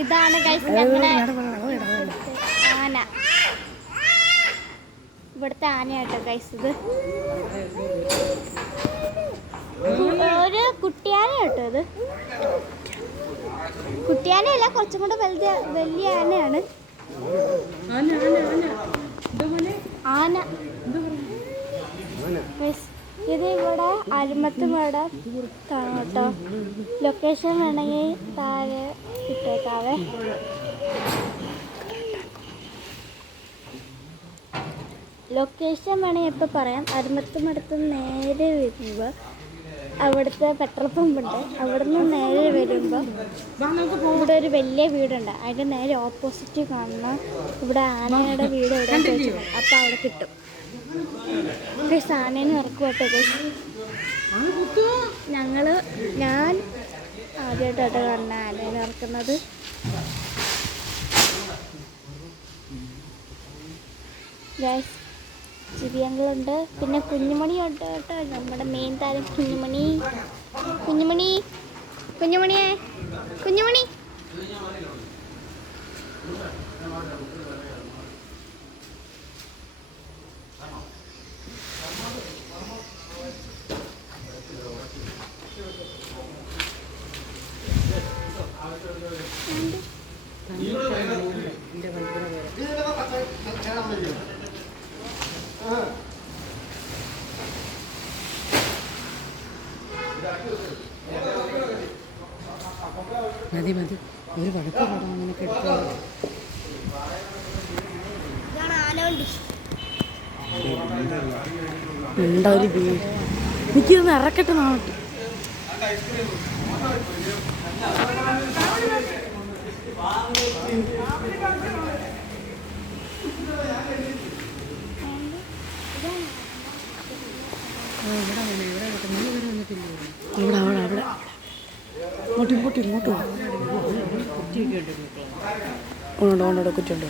ഇതാണ് ഗൈസ് ഞങ്ങളുടെ ആന. ഇവിടുത്തെ ആനയാട്ടോ ഗൈസ്. ഇത് ഒരു കുട്ടിയാന കേട്ടോ. ഇത് കുട്ടിയാനയല്ല, കുറച്ചും കൂടെ വലിയ ആനയാണ്. ആന ഇത് ഇവിടെ അരുമത്തുമേട കേട്ടോ. ലൊക്കേഷൻ വേണമെങ്കിൽ താഴെ ഇട്ടേക്കാവേ. ലൊക്കേഷൻ വേണമെങ്കിൽ ഇപ്പോൾ പറയാം. അരുമത്തുമടത്ത് നേരെ വരുമ്പോൾ അവിടുത്തെ പെട്രോൾ പമ്പുണ്ട്. അവിടെ നിന്ന് നേരെ വരുമ്പോൾ ഇവിടെ ഒരു വലിയ വീടുണ്ട്. അതിൻ്റെ നേരെ ഓപ്പോസിറ്റ് കാണുന്ന ഇവിടെ ആനയുടെ വീട് എവിടെ ചോദിച്ചിട്ടുണ്ട്. അപ്പോൾ അവിടെ കിട്ടും. ആനേനെ ഇറക്കും കേട്ടോ. ഞാൻ ആദ്യമായിട്ടാണ് കാണുന്ന ആനേനെ ഇറക്കുന്നത്. ഗൈസ് ചിരിയങ്ങളുണ്ട്. പിന്നെ കുഞ്ഞുമണിയുണ്ട് കേട്ടോ. നമ്മുടെ മെയിൻ താരം കുഞ്ഞുമണി. കുഞ്ഞുമണിയെ കുഞ്ഞുമണി മതി മതി, ഒരു വഴക്ക് പടം അങ്ങനെയൊക്കെ എടുത്ത് ഉണ്ടോ ഒരു വീട്. എനിക്കിതൊന്ന് ഇറക്കട്ടെ നാട്ട്. ഇവിടെ അവിടെ അവിടെ ഇങ്ങോട്ട് ഇങ്ങോട്ട് ഉണ്ടോ കുറ്റുണ്ടോ.